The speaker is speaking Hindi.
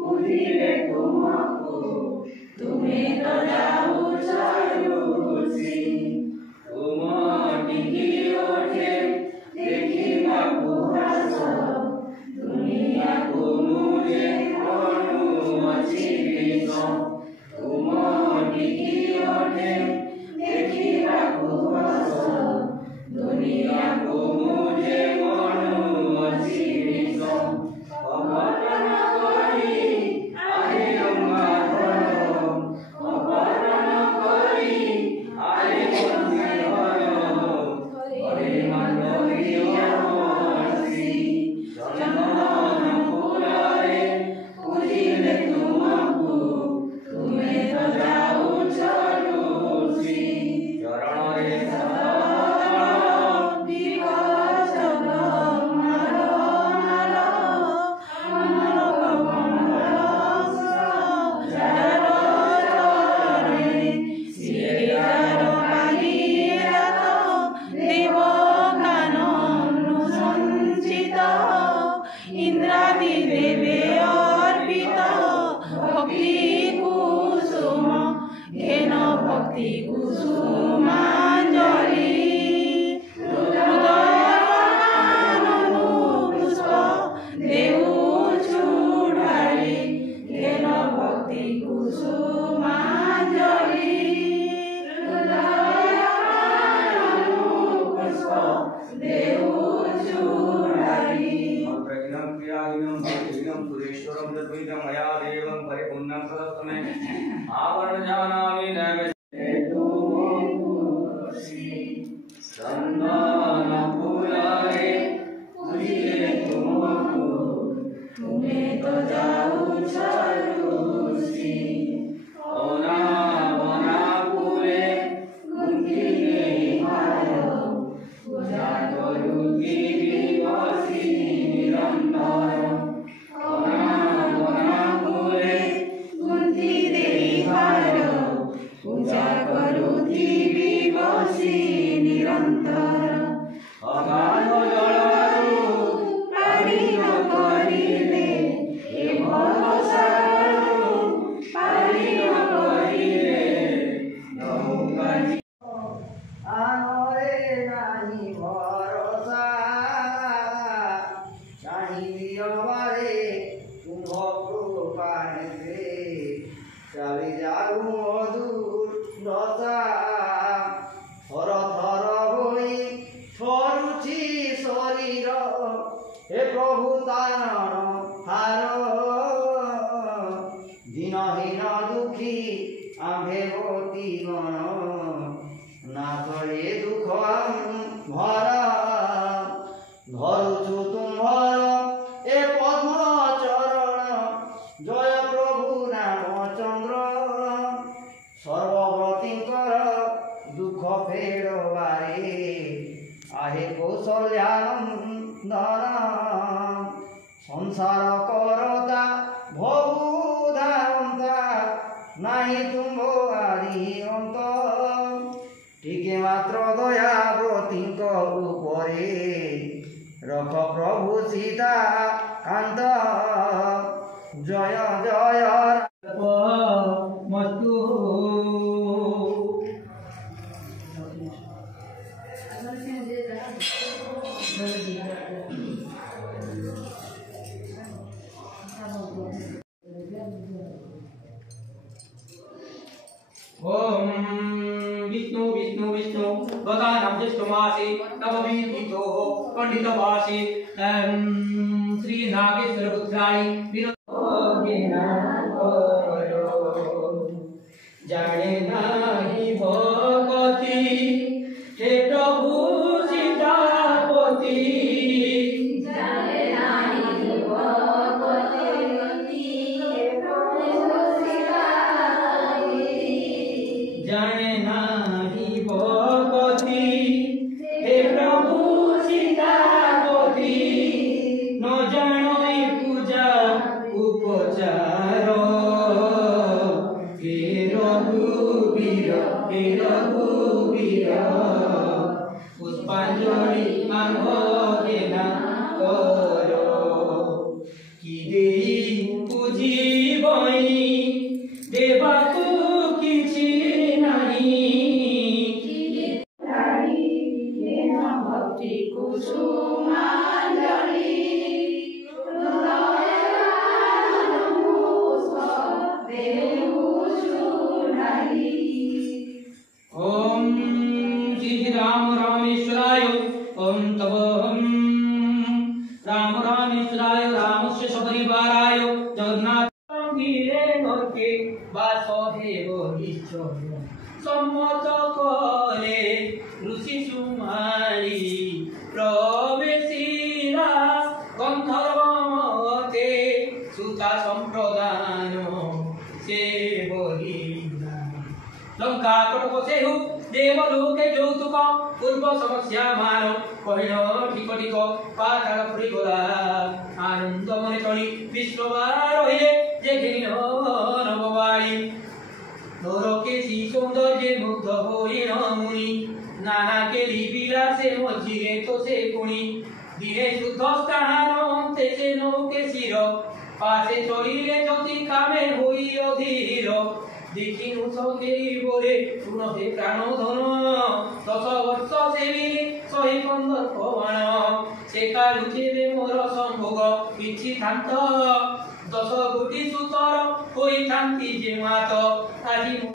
पूजिले तुमको तुम्हें तो जाऊं चलूसी तुम टिकी ओठे देखी बाबू हस दुनिया को मुझे कौनु अच्छी बीसो तुम टिकी ओठे देखी बाबू हस दुनिया को मुझे कौनु अच्छी बीसो अपरन करी आए अम्मा अपरन करी आए अरे मानवीय हसी चंदन फूलारे पूजिले तुमको तुम्हें तो जाऊं चलूसी चरण रे इंद्रादि देवे अर्पित भक्ति कुसुम घेन भक्ति कुसुमांजलि उदयनु पुष्प देउछु ढाली घेन भक्ति कुसुमांजलि उदयनु पुष्प देउछु ढाली सुरेश्वरं तद्विदं मया देवं परिपूर्णं सदस्तमे आवरण जानामि नैवेद्येतुमुसी चंदन फूलारे पूजिले तुमको तुम्हें तो जाऊं चलूसी ओना बना फूले गुंथिले हारो पूजा करूँगी विवासी निरंतर पूजा करुथी विवसी निरंतर अगाध जलरू पारी न करिले ए भवसागरु पारी न करिले नौका आनरे नाही भरोसा चाहिए बारे तुम कृपा दे चली जाऊ मधुर दशा थर थर होई थरुची शरीर हे प्रभु तारण हार दिनहीन दुखी आम्भे गति गण नाथ ए दुख भर धरुछु तुम्हर ए पद्म चरण जय प्रभु रामचंद्र सर्वव्रतींकर दुख फेरवारे आहे कौशल्यानंदन संसार करता भवु धारंता नाही तुम्भो आदि अंत टिके मात्र दया व्रतींक उपरे रख प्रभु सीता कांत जय जय मस्तु ओम विष्णु विष्णु विष्णु भगवान ज्येष्ठमासी नवमीतिथो पंडितवासी श्री नागेश्वर पुत्राय जाने नाही भगति हे प्रभु सीतापति जाने नाही भगति हे प्रभु सीतापति जाने नाही भगति हे प्रभु सीतापति न जानई पूजा उपचार কুসুমাঞ্জলি ओम श्री राम रामेश्वराय ओम तव राम रामेश्वराय रामस्य सपरिवाराय जगन्नाथ गिरे नरके वासुदेव ईश्वर सम्मत करे ऋषि सुमारी प्रवेशिला गंधर्वमते सुता संप्रदान से बलिला लंका कटकसेहु देवलोके যৌতুক পূর্ব সমস্যা মান কহিল টিকটিক পাতাল পুরি গলা আনন্দ মনে চলি বিশ্ববার হইলে যে ঘিন নববাড়ি নরকে শ্রী সৌন্দর্যে মুগ্ধ হইল মুনি নানা কেলি বিলাসে মজিরে তো সে কুণি দিনে শুদ্ধ স্থান অন্তে সে নৌকে শির পাশে চলিলে যদি কামে হই অধীর দেখিনু সখেই বলে শুনতে প্রাণধন 10 বর্ষ সেবিলে শহে কন্দর্প বাণ সে কালুচেবে মোর সম্ভোগ পিছি থান্ত 10 কোটি সুতর হইথান্তি যে মাত আজি